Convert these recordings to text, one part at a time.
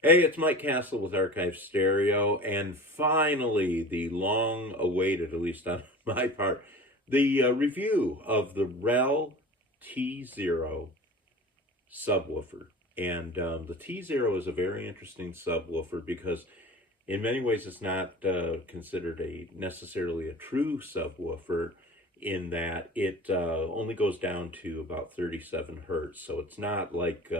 Hey, it's Mike Castle with Archive Stereo, and finally, the long-awaited, at least on my part, the review of the REL T0 subwoofer. And the T0 is a very interesting subwoofer because in many ways it's not considered necessarily a true subwoofer in that it only goes down to about 37 hertz. So it's not like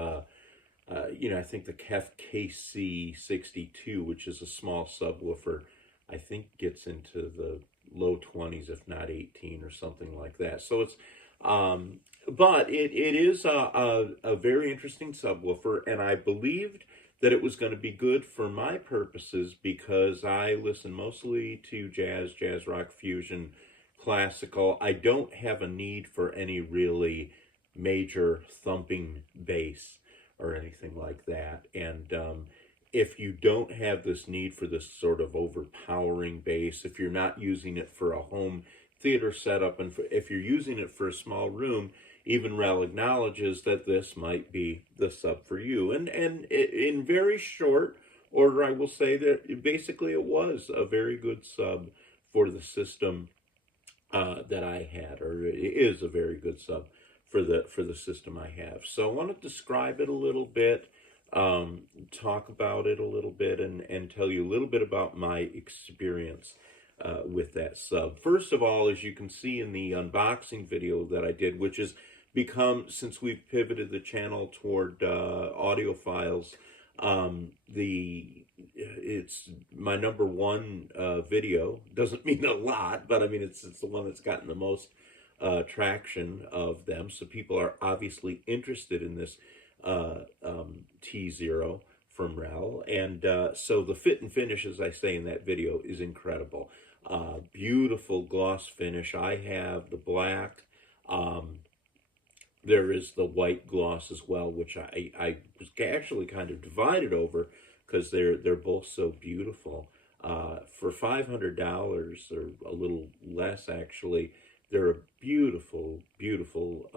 I think the KC62, which is a small subwoofer, I think gets into the low 20s, if not 18 or something like that. So but it is a very interesting subwoofer, and I believed that it was going to be good for my purposes because I listen mostly to jazz rock, fusion, classical. I don't have a need for any really major thumping bass or anything like that. And if you don't have this need for this sort of overpowering bass, if you're not using it for a home theater setup, and if you're using it for a small room, even REL acknowledges that this might be the sub for you. And in very short order, I will say that basically it was a very good sub for the system that I had, or it is a very good sub for the system I have. So I want to describe it a little bit, talk about it a little bit, and tell you a little bit about my experience with that sub. First of all, as you can see in the unboxing video that I did, which has become, since we've pivoted the channel toward audio files, it's my number one video. Doesn't mean a lot, but I mean it's the one that's gotten the most traction of them. So people are obviously interested in this T0 from REL, and so the fit and finish, as I say in that video, is incredible. Beautiful gloss finish. I have the black. There is the white gloss as well, which I was actually kind of divided over because they're both so beautiful. For $500 or a little less, actually, they're a beautiful, beautiful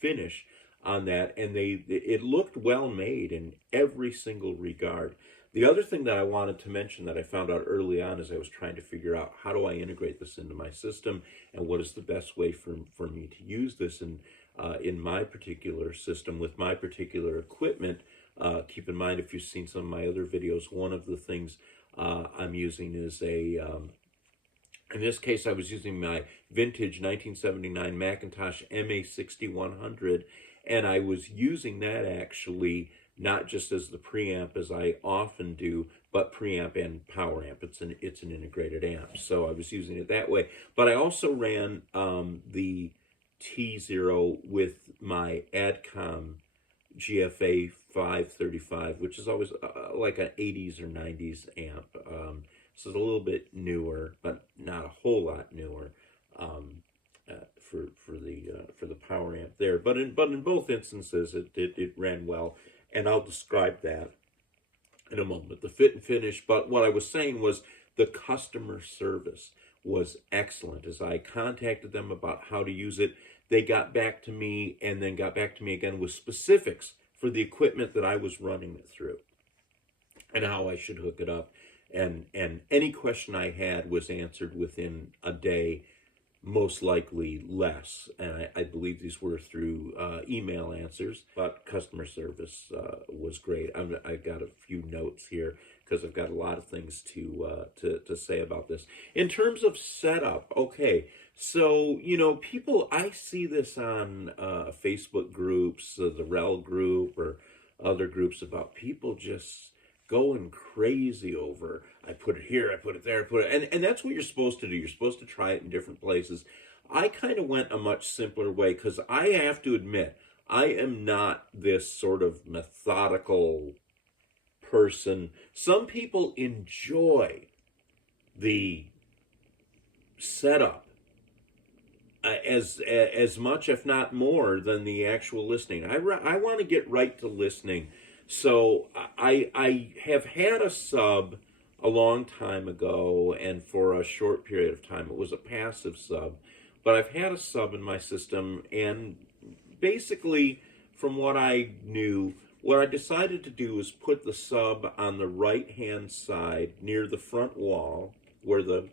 finish on that, and it looked well made in every single regard. The other thing that I wanted to mention that I found out early on as I was trying to figure out how do I integrate this into my system and what is the best way for me to use this in my particular system with my particular equipment. Keep in mind, if you've seen some of my other videos, one of the things I'm using is in this case, I was using my vintage 1979 Macintosh MA6100, and I was using that actually not just as the preamp as I often do, but preamp and power amp. It's an integrated amp, so I was using it that way. But I also ran the T0 with my Adcom GFA 535, which is always like an 80s or 90s amp. So it's a little bit newer, but not a whole lot newer for the power amp there. But in both instances, it ran well, and I'll describe that in a moment. The fit and finish. But what I was saying was the customer service was excellent. As I contacted them about how to use it, they got back to me and then got back to me again with specifics for the equipment that I was running it through and how I should hook it up. And any question I had was answered within a day, most likely less. And I believe these were through email answers, but customer service was great. I got a few notes here because I've got a lot of things to say about this. In terms of setup, okay, so, people, I see this on Facebook groups, the REL group or other groups about people just going crazy over, I put it here, I put it there, I put it, and that's what you're supposed to do. You're supposed to try it in different places. I kind of went a much simpler way because I have to admit, I am not this sort of methodical person. Some people enjoy the setup as much, if not more, than the actual listening. I want to get right to listening. So I have had a sub a long time ago, and for a short period of time it was a passive sub, but I've had a sub in my system, and basically from what I knew, what I decided to do is put the sub on the right-hand side near the front wall where the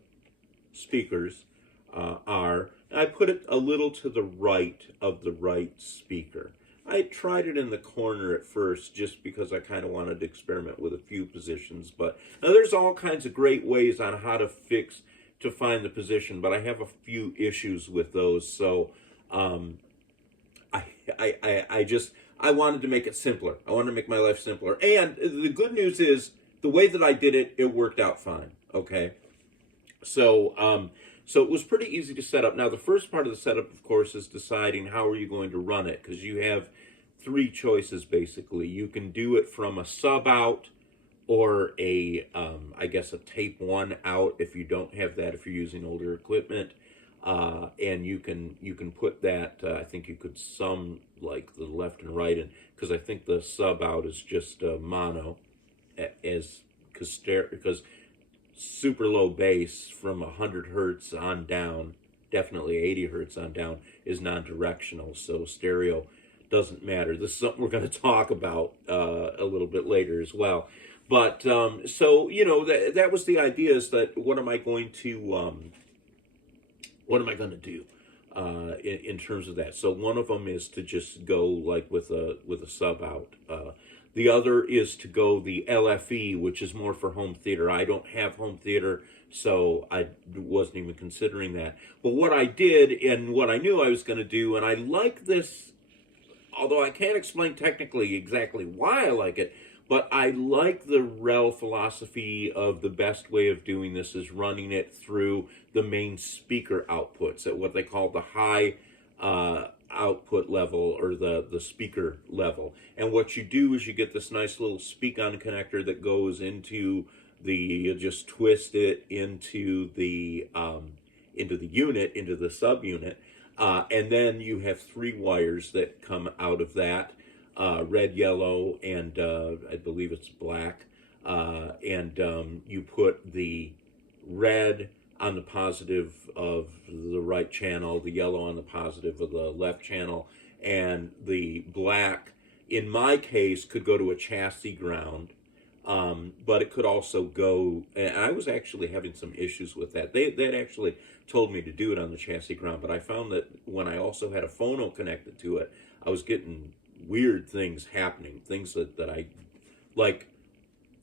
speakers are. I put it a little to the right of the right speaker. I tried it in the corner at first just because I kind of wanted to experiment with a few positions, but now there's all kinds of great ways on how to find the position, but I have a few issues with those, so I wanted to make it simpler. I wanted to make my life simpler. And the good news is the way that I did it, it worked out fine. Okay. So so it was pretty easy to set up. Now, the first part of the setup, of course, is deciding how are you going to run it, because you have three choices, basically. You can do it from a sub out or a, I guess, a tape one out if you don't have that, if you're using older equipment. And you can put that, I think you could sum like the left and right, and because I think the sub out is just mono, because super low bass from 100 hertz on down, definitely 80 hertz on down, is non-directional, so stereo doesn't matter. This is something we're going to talk about a little bit later as well. But so that was the idea, is that what am I going to do in terms of that? So one of them is to just go like with a sub out. The other is to go the LFE, which is more for home theater. I don't have home theater, so I wasn't even considering that. But what I did, and what I knew I was going to do, and I like this, although I can't explain technically exactly why I like it, but I like the REL philosophy of the best way of doing this is running it through the main speaker outputs at what they call the high output level, or the speaker level. And what you do is you get this nice little speak-on connector that goes into you just twist it into the unit, into the subunit, and then you have three wires that come out of that. Red, yellow, and I believe it's black. And you put the red on the positive of the right channel, the yellow on the positive of the left channel, and the black, in my case, could go to a chassis ground, but it could also go, and I was actually having some issues with that. They had actually told me to do it on the chassis ground, but I found that when I also had a phono connected to it, I was getting weird things happening, things that I, like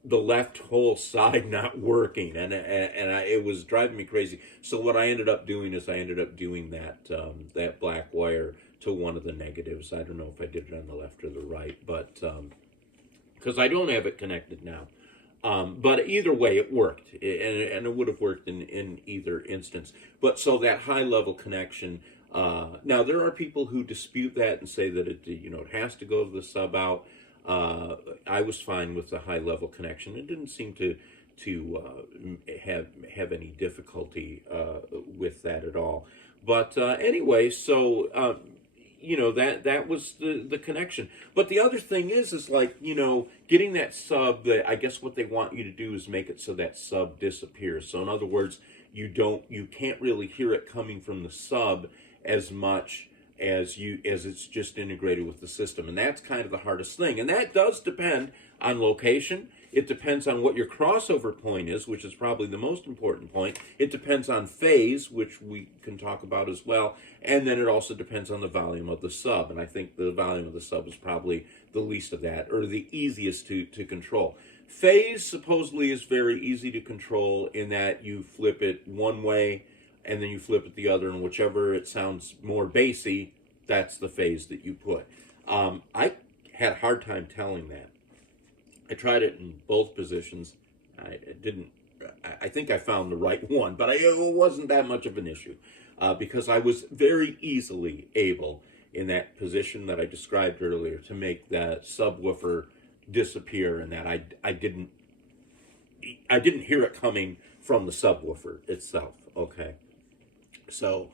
the left whole side not working, and it was driving me crazy. So what I ended up doing is I ended up doing that black wire to one of the negatives. I don't know if I did it on the left or the right, but because I don't have it connected now. But either way, it worked, and it would have worked in either instance. But so that high level connection. Now there are people who dispute that and say that it has to go to the sub out. I was fine with the high level connection. It didn't seem to have any difficulty with that at all. But anyway, so that was the connection. But the other thing is like, getting that sub, I guess what they want you to do is make it so that sub disappears. So in other words, you can't really hear it coming from the sub as much as it's just integrated with the system. And that's kind of the hardest thing. And that does depend on location. It depends on what your crossover point is, which is probably the most important point. It depends on phase, which we can talk about as well. And then it also depends on the volume of the sub. And I think the volume of the sub is probably the least of that, or the easiest to control. Phase supposedly is very easy to control in that you flip it one way and then you flip it the other, and whichever it sounds more bassy, that's the phase that you put. I had a hard time telling that. I tried it in both positions. I think I found the right one, but it wasn't that much of an issue because I was very easily able, in that position that I described earlier, to make that subwoofer disappear, and that I didn't hear it coming from the subwoofer itself. Okay, so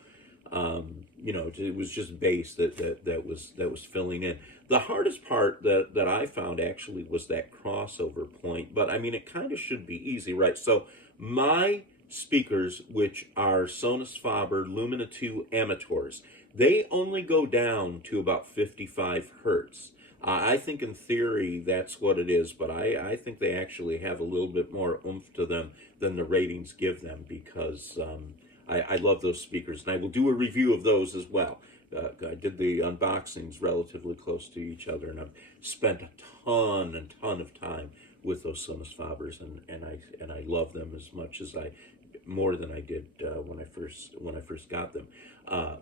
it was just bass that was filling in. The hardest part that I found actually was that crossover point, but I mean it kind of should be easy, right? So my speakers, which are Sonus Faber Lumina 2 Amateurs, they only go down to about 55 hertz. I think in theory that's what it is, but I think they actually have a little bit more oomph to them than the ratings give them, because I love those speakers, and I will do a review of those as well. I did the unboxings relatively close to each other, and I've spent a ton of time with those Subwoofers, and I love them as much as more than I did when I first got them.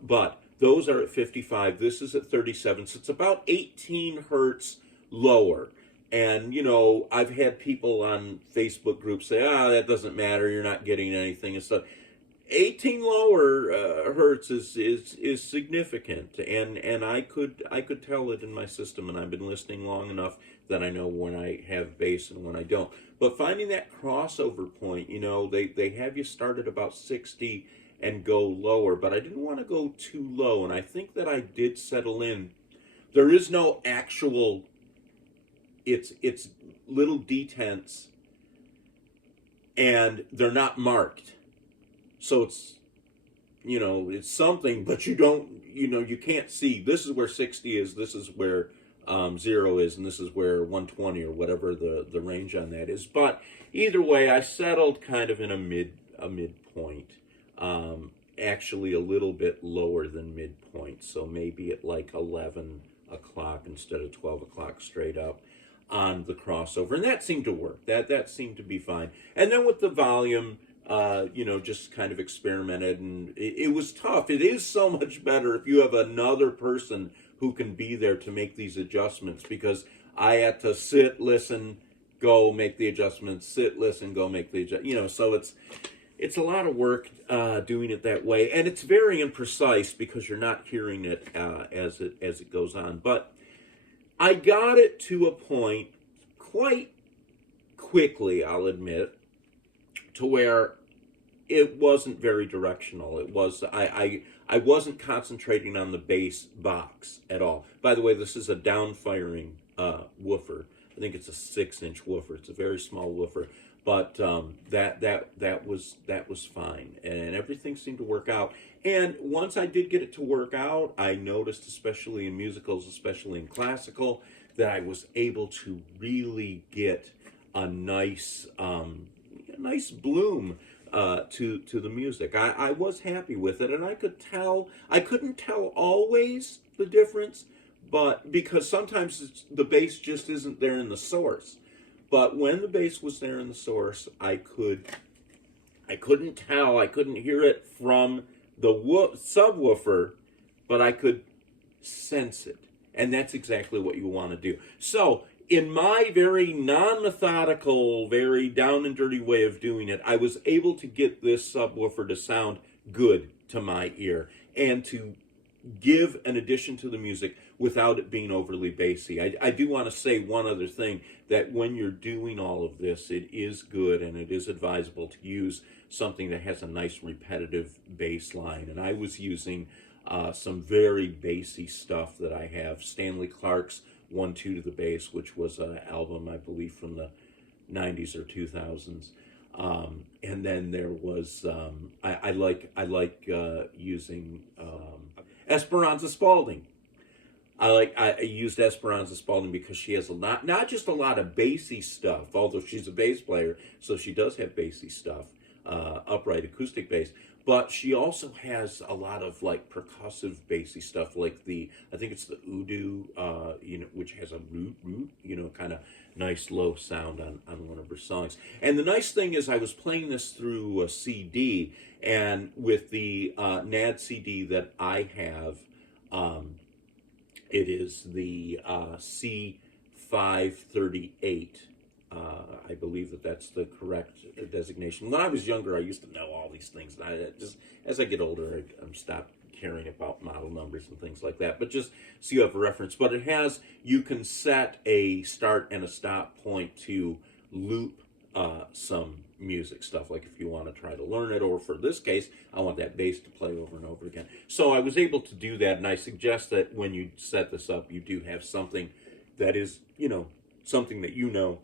But those are at 55. This is at 37, so it's about 18 hertz lower. And, you know, I've had people on Facebook groups say, that doesn't matter, you're not getting anything and stuff. 18 lower hertz is significant, and I could tell it in my system, and I've been listening long enough that I know when I have bass and when I don't. But finding that crossover point, you know, they have you start at about 60 and go lower, but I didn't want to go too low, and I think that I did settle in. There is no actual, it's little detents, and they're not marked. So it's, you know, it's something, but you don't, you know, you can't see, this is where 60 is, this is where 0 is, and this is where 120 or whatever the range on that is. But either way, I settled kind of in a midpoint, actually a little bit lower than midpoint, so maybe at like 11 o'clock instead of 12 o'clock straight up on the crossover, and that seemed to work. That seemed to be fine. And then with the volume, you know, just kind of experimented, and it was tough. It is so much better if you have another person who can be there to make these adjustments, because I had to sit, listen, go make the adjustments, sit, listen, go make the adjustments, you know, so it's a lot of work doing it that way, and it's very imprecise because you're not hearing it as it goes on. But I got it to a point quite quickly, I'll admit, to where it wasn't very directional. It was, I wasn't concentrating on the bass box at all. By the way, this is a down-firing woofer. I think it's a 6-inch woofer. It's a very small woofer, but that was fine, and everything seemed to work out. And once I did get it to work out, I noticed, especially in musicals, especially in classical, that I was able to really get a nice bloom to the music. I was happy with it, and I couldn't tell always the difference, but because sometimes the bass just isn't there in the source. But when the bass was there in the source, I couldn't tell, I couldn't hear it from the subwoofer, but I could sense it. And that's exactly what you want to do. So in my very non-methodical, very down and dirty way of doing it, I was able to get this subwoofer to sound good to my ear and to give an addition to the music without it being overly bassy. I do want to say one other thing, that when you're doing all of this, it is good and it is advisable to use something that has a nice repetitive bass line. And I was using some very bassy stuff that I have. Stanley Clark's 1-2 to the Bass, which was an album, I believe, from the 90s or 2000s. And then there was, I like using Esperanza Spalding. I used Esperanza Spalding because she has not just a lot of bassy stuff, although she's a bass player, so she does have bassy stuff, upright acoustic bass, but she also has a lot of like percussive bassy stuff, like I think it's the Udu, you know, which has a root, you know, kind of nice low sound on one of her songs. And the nice thing is I was playing this through a CD, and with the NAD CD that I have, it is the C538. I believe that's the correct designation. When I was younger, I used to know all these things. And as I get older, I'm stopped caring about model numbers and things like that. But just so you have a reference. But you can set a start and a stop point to loop some music stuff, like if you want to try to learn it, or for this case, I want that bass to play over and over again. So I was able to do that, and I suggest that when you set this up, you do have something that is, you know, something that you know,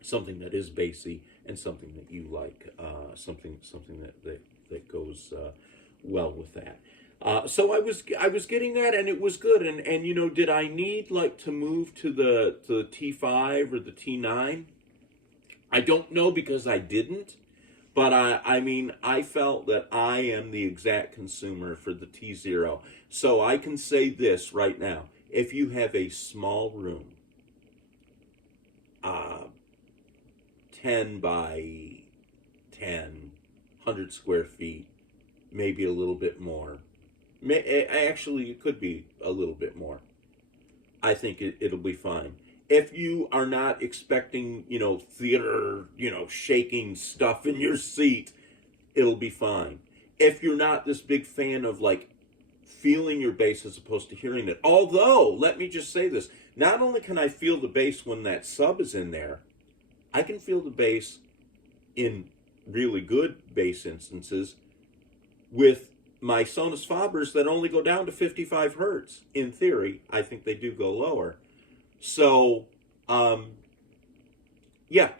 something that is bassy, and something that you like, something that goes well with that. So I was getting that, and it was good. And you know, did I need like to move to the T5 or the T9? I don't know because I didn't. But I mean, I felt that I am the exact consumer for the T0. So I can say this right now. If you have a small room, uh, 10 by 10, 100 square feet, maybe a little bit more. Actually, it could be a little bit more. I think it'll be fine. If you are not expecting, you know, theater, you know, shaking stuff in your seat, it'll be fine. If you're not this big fan of like feeling your bass as opposed to hearing it, although, let me just say this, not only can I feel the bass when that sub is in there, I can feel the bass in really good bass instances with my Sonus Fabers that only go down to 55 hertz. In theory, I think they do go lower. So, yeah,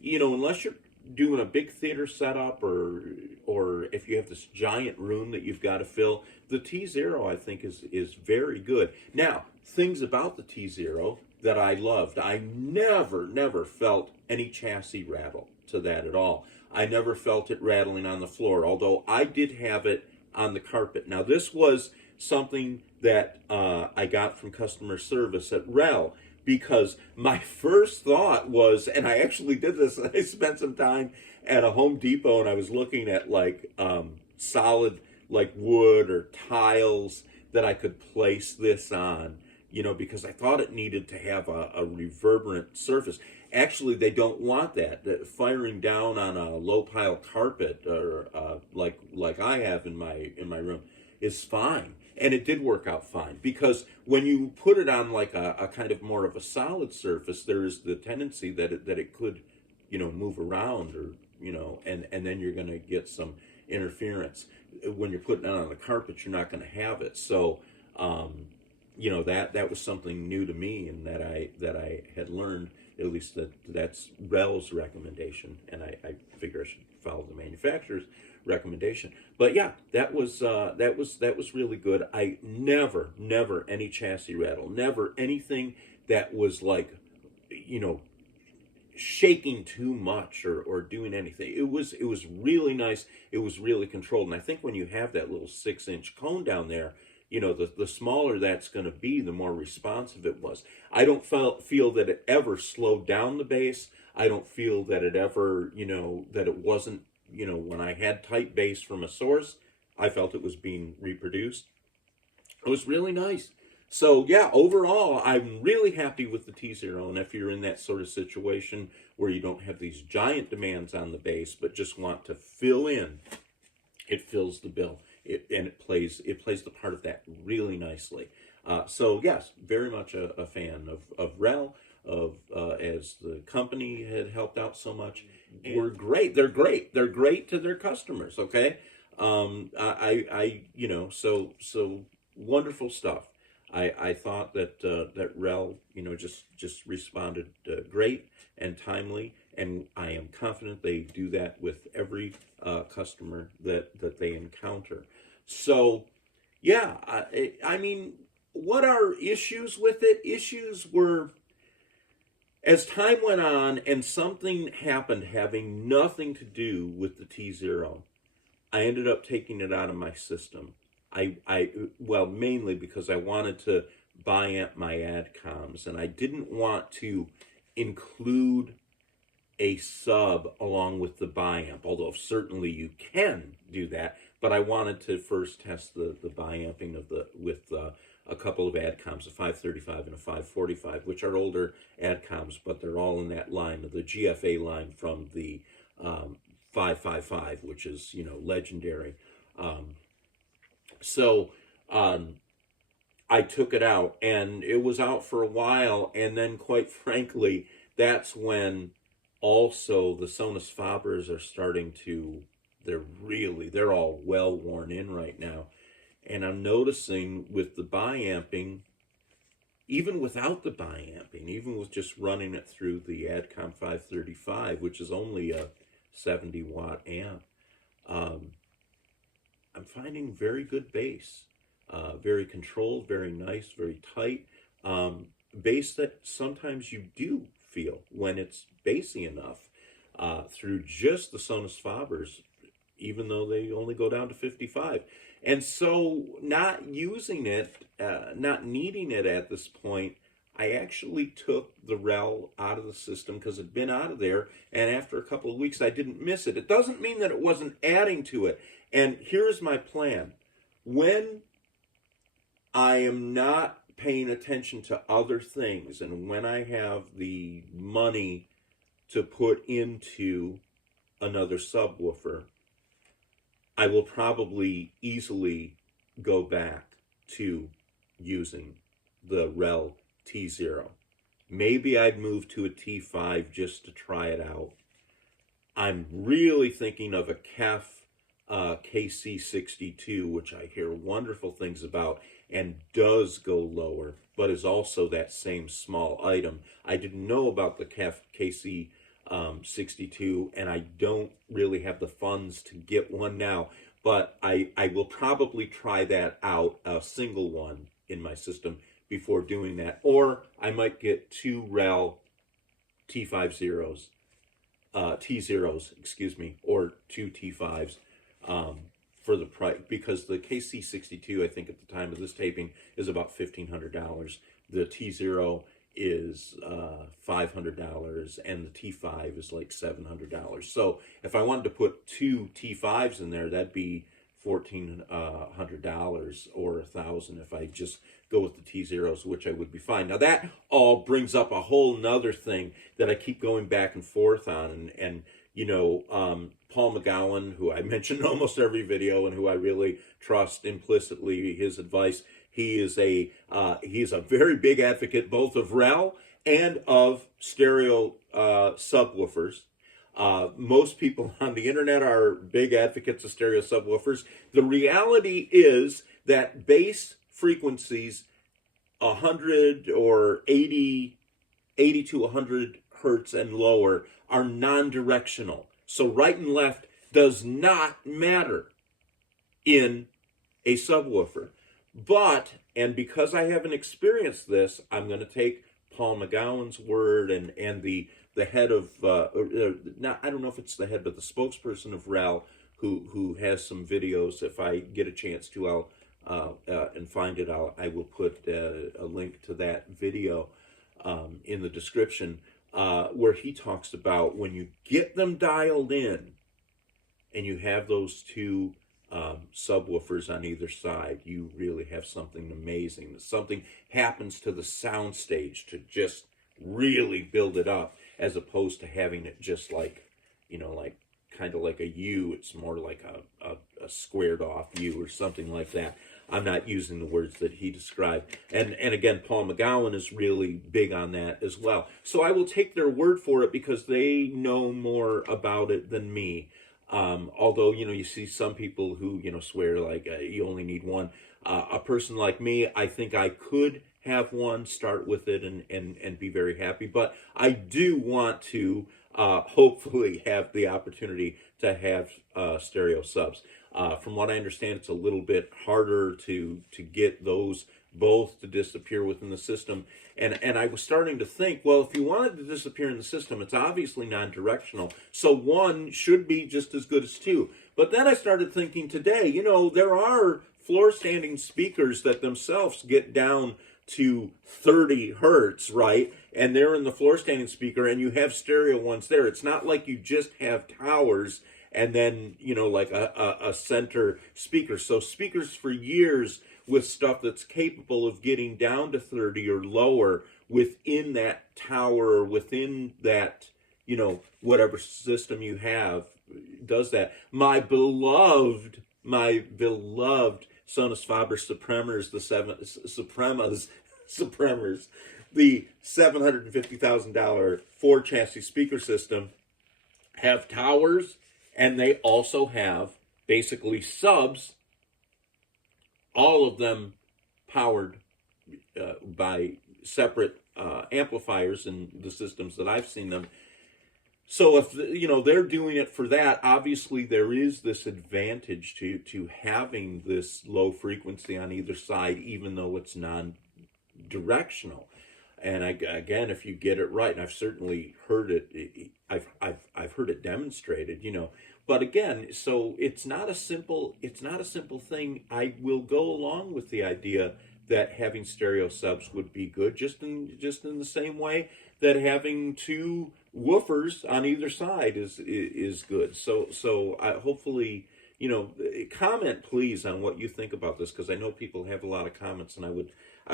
you know, unless you're doing a big theater setup or if you have this giant room that you've got to fill, the T0 I think is very good. Now, things about the T0 that I loved, I never felt any chassis rattle to that at all. I never felt it rattling on the floor, although I did have it on the carpet. Now, this was something that I got from customer service at REL, because my first thought was, and I actually did this, I spent some time at a Home Depot and I was looking at like solid like wood or tiles that I could place this on, you know, because I thought it needed to have a reverberant surface. Actually, they don't want that. Firing down on a low pile carpet or like I have in my room is fine. And it did work out fine, because when you put it on like a kind of more of a solid surface, there is the tendency that it could, you know, move around, or, you know, and then you're going to get some interference. When you're putting it on the carpet, you're not going to have it. So, you know, that was something new to me, and that I had learned, at least that's REL's recommendation, and I figure I should follow the manufacturer's recommendation. But yeah, that was really good. I never any chassis rattle, never anything that was like, you know, shaking too much or doing anything. It was really nice. It was really controlled. And I think when you have that little 6-inch cone down there, you know, the smaller that's going to be, the more responsive it was. I don't feel that it ever slowed down the bass. I don't feel that it ever, you know, that it wasn't, you know, when I had tight bass from a source, I felt it was being reproduced. It was really nice. So yeah, overall, I'm really happy with the T0. And if you're in that sort of situation where you don't have these giant demands on the bass, but just want to fill in, it fills the bill. And it plays the part of that really nicely. So yes, very much a fan of REL, as the company had helped out so much. We're great. They're great. They're great to their customers. Okay. I you know, so wonderful stuff. I thought that REL, you know, just responded great and timely, and I am confident they do that with every customer that they encounter. So, yeah, I mean, what are issues with it? Issues were, as time went on and something happened having nothing to do with the T0, I ended up taking it out of my system. Well, mainly because I wanted to biamp my adcoms, and I didn't want to include a sub along with the biamp, although certainly you can do that. But I wanted to first test the biamping of with a couple of adcoms, a 535 and a 545, which are older adcoms, but they're all in that line of the GFA line from the 555, which is, you know, legendary. So I took it out, and it was out for a while, and then quite frankly, that's when also the Sonus Fabers are starting to, they're all well worn in right now. And I'm noticing with the biamping, even without the biamping, even with just running it through the Adcom 535, which is only a 70 watt amp, I'm finding very good bass, very controlled, very nice, very tight. Bass that sometimes you do feel when it's bassy enough through just the Sonus Fabers, even though they only go down to 55. And so, not using it, not needing it at this point, I actually took the REL out of the system because it'd been out of there, and after a couple of weeks, I didn't miss it. It doesn't mean that it wasn't adding to it. And here's my plan. When I am not paying attention to other things, and when I have the money to put into another subwoofer, I will probably easily go back to using the REL T0. Maybe I'd move to a T5 just to try it out. I'm really thinking of a KEF KC62, which I hear wonderful things about and does go lower, but is also that same small item. I didn't know about the KEF KC62, and I don't really have the funds to get one now, but I will probably try that out, a single one in my system, before doing that. Or I might get two REL T50s, T0s, excuse me, or two T5s for the price, because the KC62, I think at the time of this taping, is about $1,500. The T0 is $500, and the T5 is like $700. So if I wanted to put two T5s in there, that'd be $1,400 or $1,000 if I just go with the T0s, which I would be fine. Now that all brings up a whole nother thing that I keep going back and forth on, and you know, Paul McGowan, who I mention in almost every video and who I really trust implicitly his advice, he is a very big advocate both of REL and of stereo subwoofers. Most people on the internet are big advocates of stereo subwoofers. The reality is that bass frequencies 100 or 80 to 100 hertz and lower are non-directional. So right and left does not matter in a subwoofer. But, and because I haven't experienced this, I'm going to take Paul McGowan's word and the head of, not, I don't know if it's the head, but the spokesperson of REL, who has some videos. If I get a chance to, and find it, I will put a link to that video in the description, where he talks about when you get them dialed in and you have those two subwoofers on either side, you really have something amazing. Something happens to the sound stage to just really build it up, as opposed to having it just like, you know, like kind of like a U. It's more like a squared off U or something like that. I'm not using the words that he described. And again, Paul McGowan is really big on that as well. So I will take their word for it because they know more about it than me. Although, you know, you see some people who, you know, swear like you only need one. A person like me, I think I could have one, start with it and be very happy. But I do want to hopefully have the opportunity to have stereo subs. From what I understand, it's a little bit harder to get those both to disappear within the system. And I was starting to think, well, if you wanted to disappear in the system, it's obviously non-directional. So one should be just as good as two. But then I started thinking today, you know, there are floor standing speakers that themselves get down to 30 hertz, right? And they're in the floor standing speaker, and you have stereo ones there. It's not like you just have towers and then, you know, like a center speaker. So speakers for years with stuff that's capable of getting down to 30 or lower within that tower or within that, you know, whatever system you have does that. My beloved Sonus Faber Supremers, the $750,000 four chassis speaker system, have towers, and they also have basically subs, all of them powered by separate amplifiers in the systems that I've seen them. So if they're doing it for that, obviously there is this advantage to having this low frequency on either side, even though it's non-directional. And again, if you get it right, and I've certainly heard it, I've heard it demonstrated, But again, so it's not a simple thing. I will go along with the idea that having stereo subs would be good, just in the same way that having two woofers on either side is good. So I hopefully comment please on what you think about this, because I know people have a lot of comments, and I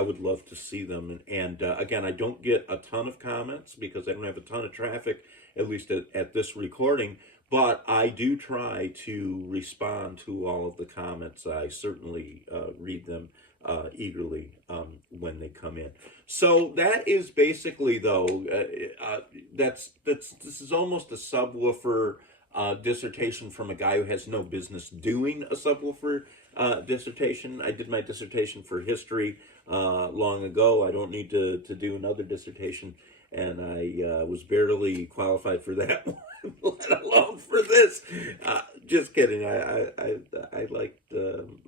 would love to see them. And again, I don't get a ton of comments because I don't have a ton of traffic, at least at this recording. But I do try to respond to all of the comments. I certainly read them eagerly when they come in. So that is basically, though, this is almost a subwoofer dissertation from a guy who has no business doing a subwoofer dissertation. I did my dissertation for history long ago. I don't need to do another dissertation, and I was barely qualified for that one, let alone for this. Just kidding. I liked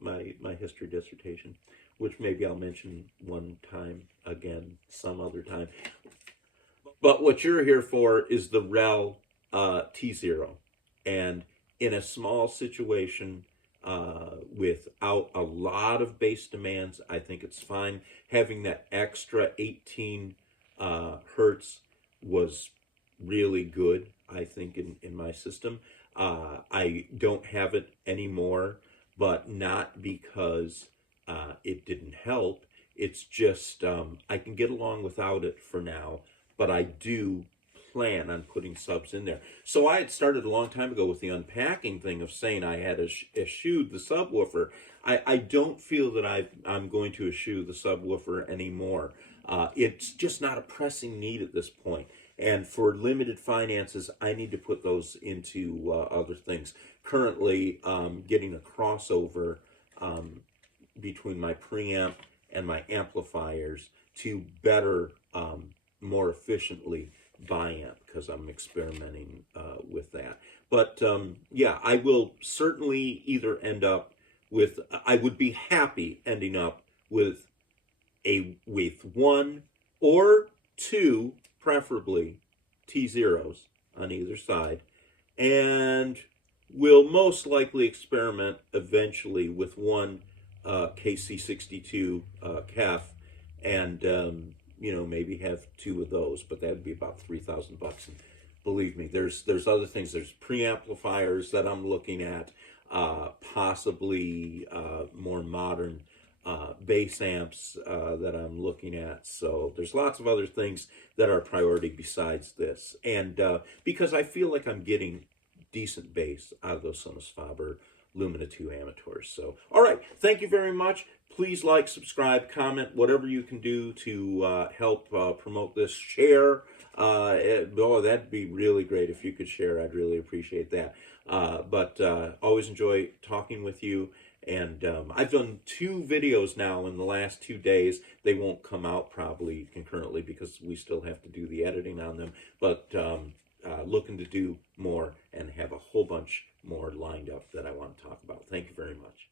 my history dissertation, which maybe I'll mention one time again, some other time. But what you're here for is the REL T0. And in a small situation, without a lot of base demands, I think it's fine. Having that extra 18 Hertz was really good, I think, in my system. I don't have it anymore, but not because it didn't help. It's just I can get along without it for now, but I do plan on putting subs in there. So I had started a long time ago with the unpacking thing of saying I had eschewed the subwoofer. I don't feel that I'm going to eschew the subwoofer anymore. It's just not a pressing need at this point. And for limited finances, I need to put those into other things. Currently, getting a crossover between my preamp and my amplifiers to better, more efficiently biamp, because I'm experimenting with that. But yeah, I will certainly either end up with, I would be happy ending up with one or two, preferably T0s on either side, and will most likely experiment eventually with one KC62 KEF, and maybe have two of those, but that would be about $3,000. And believe me, there's other things. There's preamplifiers that I'm looking at, possibly more modern bass amps that I'm looking at. So there's lots of other things that are a priority besides this. And because I feel like I'm getting decent bass out of those Sonus Faber Lumina 2 Amateurs. So, all right, thank you very much. Please like, subscribe, comment, whatever you can do to help promote this. Share. That'd be really great if you could share. I'd really appreciate that. But always enjoy talking with you. And I've done 2 videos now in the last 2 days. They won't come out probably concurrently because we still have to do the editing on them. But looking to do more and have a whole bunch more lined up that I want to talk about. Thank you very much.